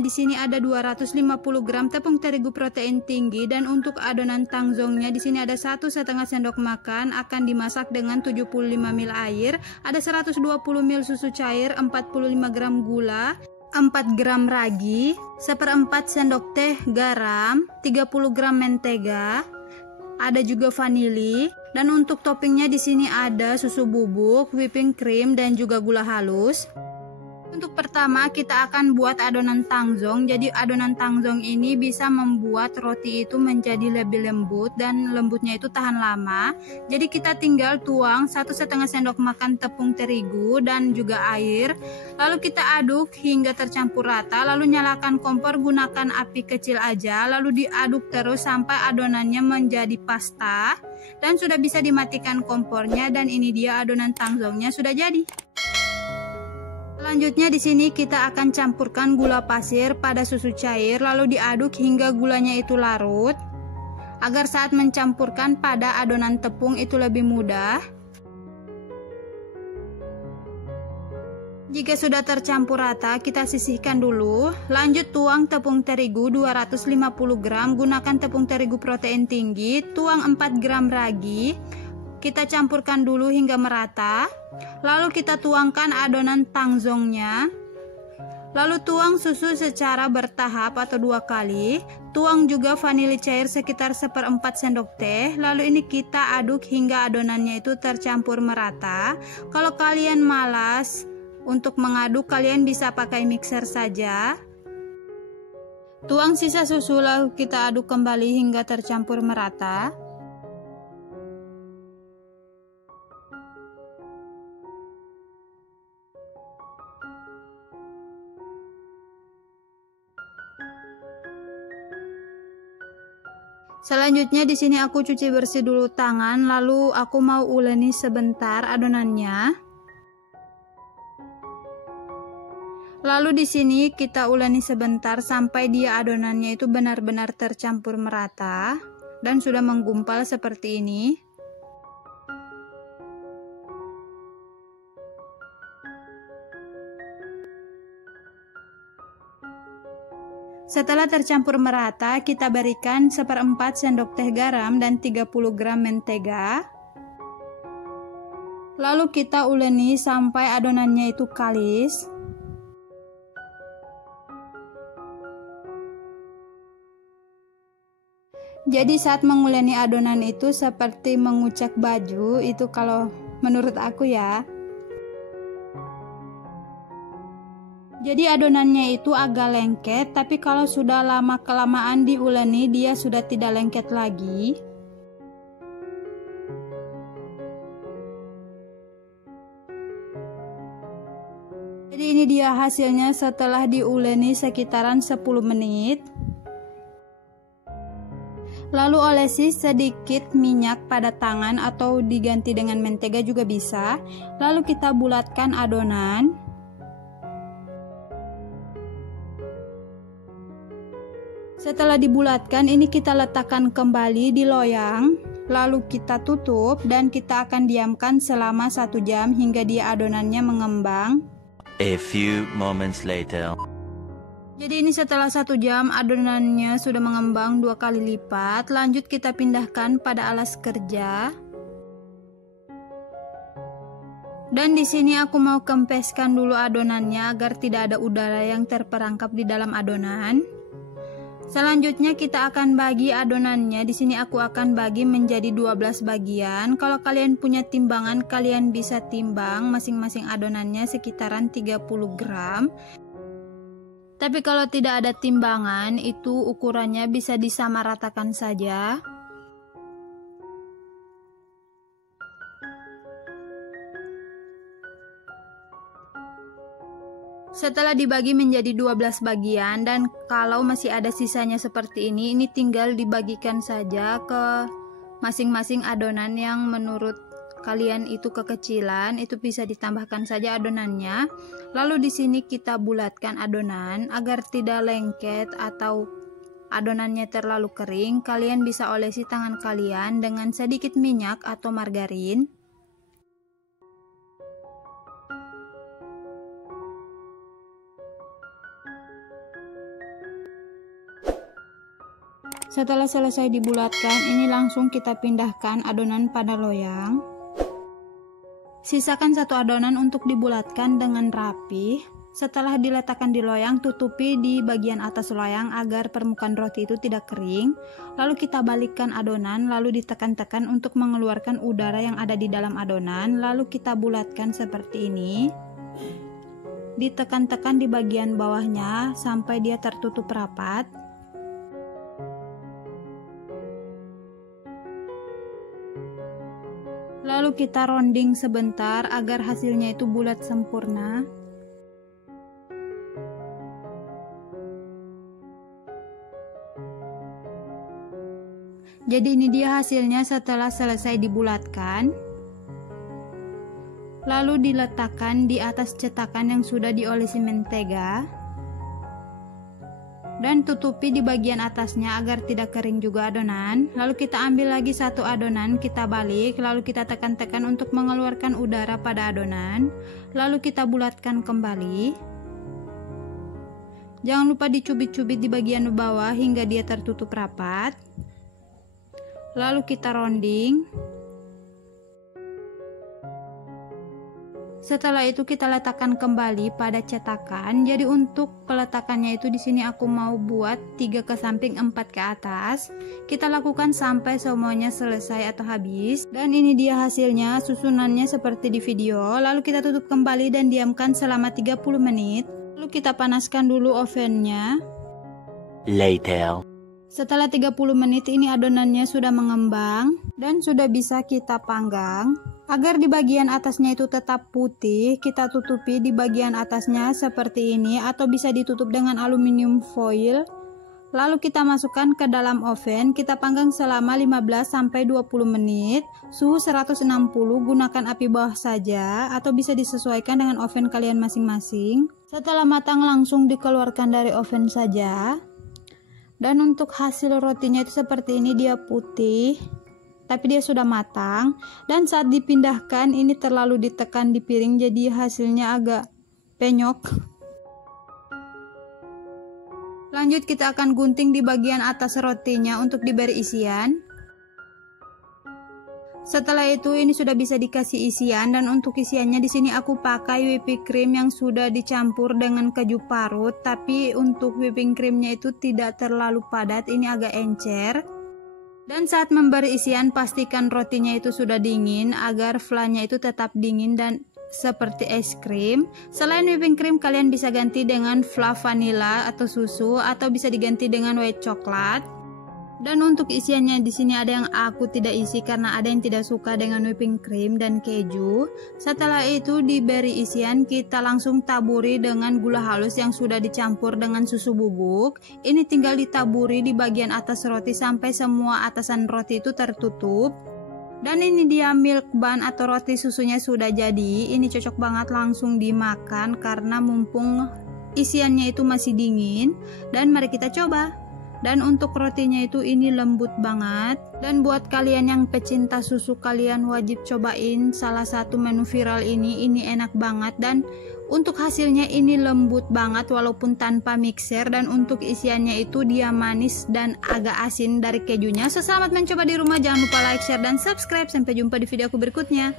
di sini ada 250 gram tepung terigu protein tinggi, dan untuk adonan tangzongnya di sini ada 1,5 sendok makan, akan dimasak dengan 75 ml air, ada 120 ml susu cair, 45 gram gula, 4 gram ragi, 1/4 sendok teh garam, 30 gram mentega, ada juga vanili, dan untuk toppingnya di sini ada susu bubuk, whipping cream, dan juga gula halus. Untuk pertama kita akan buat adonan tangzong. Jadi adonan tangzong ini bisa membuat roti itu menjadi lebih lembut dan lembutnya itu tahan lama. Jadi kita tinggal tuang 1,5 sendok makan tepung terigu dan juga air. Lalu kita aduk hingga tercampur rata. Lalu nyalakan kompor, gunakan api kecil aja. Lalu diaduk terus sampai adonannya menjadi pasta. Dan sudah bisa dimatikan kompornya, dan ini dia adonan tangzongnya sudah jadi. Selanjutnya di sini kita akan campurkan gula pasir pada susu cair, lalu diaduk hingga gulanya itu larut, agar saat mencampurkan pada adonan tepung itu lebih mudah. Jika sudah tercampur rata, kita sisihkan dulu. Lanjut tuang tepung terigu 250 gram, gunakan tepung terigu protein tinggi, tuang 4 gram ragi. Kita campurkan dulu hingga merata. Lalu kita tuangkan adonan tangzongnya. Lalu tuang susu secara bertahap atau 2 kali. Tuang juga vanili cair sekitar 1/4 sendok teh. Lalu ini kita aduk hingga adonannya itu tercampur merata. Kalau kalian malas untuk mengaduk, kalian bisa pakai mixer saja. Tuang sisa susu lalu kita aduk kembali hingga tercampur merata. Selanjutnya di sini aku cuci bersih dulu tangan, lalu aku mau uleni sebentar adonannya. Lalu di sini kita uleni sebentar sampai dia adonannya itu benar-benar tercampur merata dan sudah menggumpal seperti ini. Setelah tercampur merata, kita berikan 1/4 sendok teh garam dan 30 gram mentega. Lalu kita uleni sampai adonannya itu kalis. Jadi saat menguleni adonan itu seperti mengucek baju, itu kalau menurut aku ya. Jadi adonannya itu agak lengket, tapi kalau sudah lama-kelamaan diuleni dia sudah tidak lengket lagi. Jadi ini dia hasilnya setelah diuleni sekitaran 10 menit. Lalu olesi sedikit minyak pada tangan atau diganti dengan mentega juga bisa. Lalu kita bulatkan adonan. Setelah dibulatkan, ini kita letakkan kembali di loyang, lalu kita tutup dan kita akan diamkan selama 1 jam hingga dia adonannya mengembang. A few moments later. Jadi ini setelah 1 jam adonannya sudah mengembang 2 kali lipat. Lanjut kita pindahkan pada alas kerja. Dan di sini aku mau kempeskan dulu adonannya agar tidak ada udara yang terperangkap di dalam adonan. Selanjutnya kita akan bagi adonannya. Di sini aku akan bagi menjadi 12 bagian. Kalau kalian punya timbangan, kalian bisa timbang masing-masing adonannya sekitaran 30 gram. Tapi kalau tidak ada timbangan, itu ukurannya bisa disamaratakan saja. Setelah dibagi menjadi 12 bagian, dan kalau masih ada sisanya seperti ini tinggal dibagikan saja ke masing-masing adonan yang menurut kalian itu kekecilan, itu bisa ditambahkan saja adonannya. Lalu di sini kita bulatkan adonan agar tidak lengket atau adonannya terlalu kering. Kalian bisa olesi tangan kalian dengan sedikit minyak atau margarin. Setelah selesai dibulatkan, ini langsung kita pindahkan adonan pada loyang. Sisakan satu adonan untuk dibulatkan dengan rapi. Setelah diletakkan di loyang, tutupi di bagian atas loyang agar permukaan roti itu tidak kering. Lalu kita balikkan adonan, lalu ditekan-tekan untuk mengeluarkan udara yang ada di dalam adonan. Lalu kita bulatkan seperti ini. Ditekan-tekan di bagian bawahnya sampai dia tertutup rapat. Lalu kita rounding sebentar agar hasilnya itu bulat sempurna. Jadi ini dia hasilnya setelah selesai dibulatkan. Lalu diletakkan di atas cetakan yang sudah diolesi mentega. Dan tutupi di bagian atasnya agar tidak kering juga adonan. Lalu kita ambil lagi satu adonan, kita balik, lalu kita tekan-tekan untuk mengeluarkan udara pada adonan. Lalu kita bulatkan kembali. Jangan lupa dicubit-cubit di bagian bawah hingga dia tertutup rapat. Lalu kita rounding. Setelah itu kita letakkan kembali pada cetakan. Jadi untuk peletakannya itu di sini aku mau buat 3 ke samping 4 ke atas. Kita lakukan sampai semuanya selesai atau habis. Dan ini dia hasilnya, susunannya seperti di video. Lalu kita tutup kembali dan diamkan selama 30 menit. Lalu kita panaskan dulu ovennya. Later. Setelah 30 menit ini adonannya sudah mengembang dan sudah bisa kita panggang. Agar di bagian atasnya itu tetap putih, kita tutupi di bagian atasnya seperti ini atau bisa ditutup dengan aluminium foil. Lalu kita masukkan ke dalam oven, kita panggang selama 15-20 menit, suhu 160, gunakan api bawah saja atau bisa disesuaikan dengan oven kalian masing-masing. Setelah matang langsung dikeluarkan dari oven saja. Dan untuk hasil rotinya itu seperti ini, dia putih, tapi dia sudah matang. Dan saat dipindahkan ini terlalu ditekan di piring, jadi hasilnya agak penyok. Lanjut kita akan gunting di bagian atas rotinya untuk diberi isian. Setelah itu ini sudah bisa dikasih isian, dan untuk isiannya di sini aku pakai whipping cream yang sudah dicampur dengan keju parut, tapi untuk whipping creamnya itu tidak terlalu padat, ini agak encer. Dan saat memberi isian pastikan rotinya itu sudah dingin agar flannya itu tetap dingin dan seperti es krim. Selain whipping cream kalian bisa ganti dengan fluff vanilla atau susu atau bisa diganti dengan white coklat. Dan untuk isiannya di sini ada yang aku tidak isi karena ada yang tidak suka dengan whipping cream dan keju. Setelah itu diberi isian, kita langsung taburi dengan gula halus yang sudah dicampur dengan susu bubuk. Ini tinggal ditaburi di bagian atas roti sampai semua atasan roti itu tertutup. Dan ini dia milk bun atau roti susunya sudah jadi. Ini cocok banget langsung dimakan karena mumpung isiannya itu masih dingin. Dan mari kita coba. Dan untuk rotinya itu ini lembut banget. Dan buat kalian yang pecinta susu, kalian wajib cobain salah satu menu viral ini enak banget. Dan untuk hasilnya ini lembut banget walaupun tanpa mixer. Dan untuk isiannya itu dia manis dan agak asin dari kejunya. So, selamat mencoba di rumah, jangan lupa like, share, dan subscribe. Sampai jumpa di video aku berikutnya.